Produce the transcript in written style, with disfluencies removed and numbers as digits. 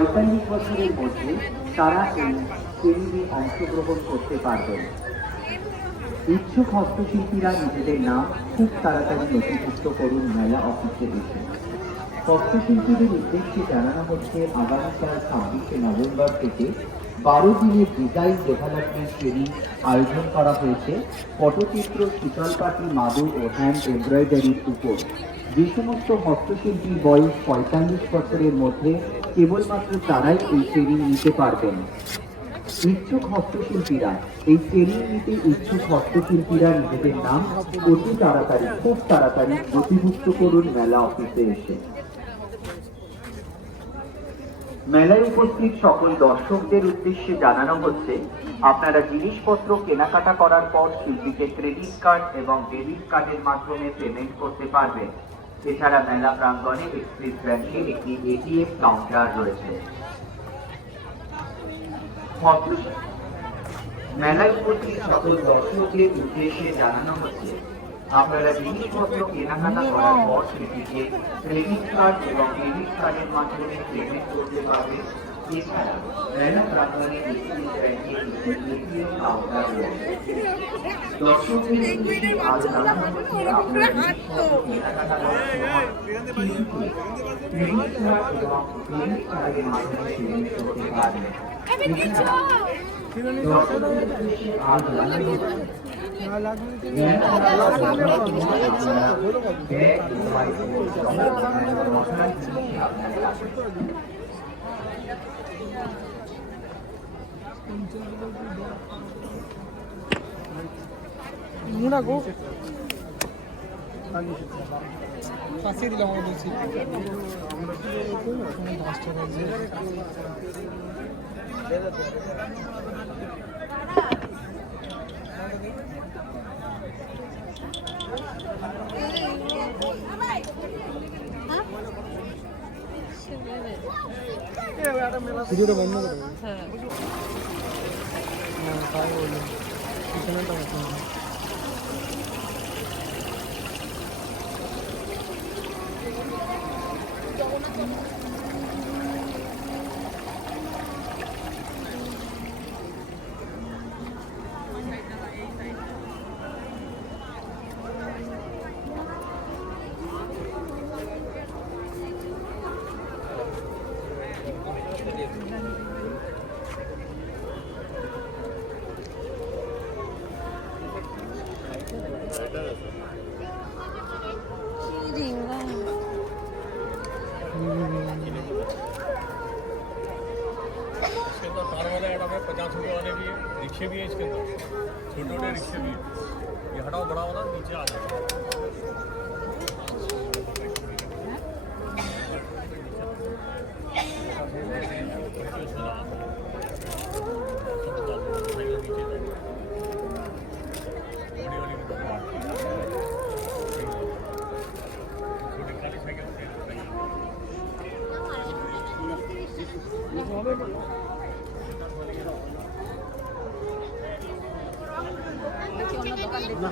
45 বছরের মধ্যে তারা এই ট্রেনিংয়ে অংশগ্রহণ করতে পারবেন। ইচ্ছুক হস্তশিল্পীরা নিজেদের নাম খুব তাড়াতাড়ি নথিভুক্ত করুন মেলা অফিসে এসে। হস্তশিল্পীদের উদ্দেশ্যে জানানো হচ্ছে আগামীকাল 26শে নভেম্বর থেকে 12 দিনের ডিজাইন ডেভেলপমেন্ট ট্রেনিং আয়োজন করা হয়েছে পটচিত্র, শীতলপাটি, মাদুর ও হ্যান্ড এমব্রয়ডারির উপর। যে সমস্ত হস্তশিল্পীর বয়স 45 বছরের মধ্যে কেবলমাত্র তারাই এই ট্রেনিং নিতে পারবেন। ইচ্ছুক হস্তশিল্পীরা এই ট্রেনিং নিতে ইচ্ছুক হস্তশিল্পীরা নিজেদের নাম অতি তাড়াতাড়ি খুব তাড়াতাড়ি নথিভুক্ত করুন মেলা অফিসে এসে। মেলায় উপস্থিত সকল দর্শকদের উদ্দেশ্যে জানানো হচ্ছে, আপনারা জিনিসপত্র কেনাকাটা করার পর শিল্পীকে ক্রেডিট কার্ড এবং ডেবিট কার্ডের মাধ্যমে পেমেন্ট করতে পারবেন। এছাড়া মেলা প্রাঙ্গণে এক্সপ্রেস ব্যাংকের একটি এটিএম কাউন্টার রয়েছে। মেলায় উপস্থিত সকল দর্শকদের উদ্দেশ্যে জানানো হচ্ছে, আপনারা জিনিসপত্র কেনাকাটা করার পর সেটিকে ক্রেডিট কার্ড এবং ডেবিট কার্ডের মাধ্যমে পেমেন্ট করতে পারবেন। এছাড়া মেলা প্রাঙ্গণে এক্সপ্রেস ব্যাংকের এটিএম কাউন্টার রয়েছে। দর্শকদের উদ্দেশ্যে আজ জানানো হচ্ছে, আপনারা জিনিসপত্র কেনাকাটা করার পর সেটিকে ক্রেডিট কার্ড এবং ডেবিট কার্ডের মাধ্যমে পেমেন্ট করতে পারবেন। দর্শকদের উদ্দেশ্যে আজ জানানো হচ্ছে, ফাঁসিয়ে দিলাম আমার বলছি ভিডিওটা বন্ধ করে তাই বললাম পিছনেটা वाले भी है, रिक्शे भी है इसके अंदर, छोटे छोटे रिक्शे भी है। ये हटाओ बड़ा वाला नीचे आ जाएगा। না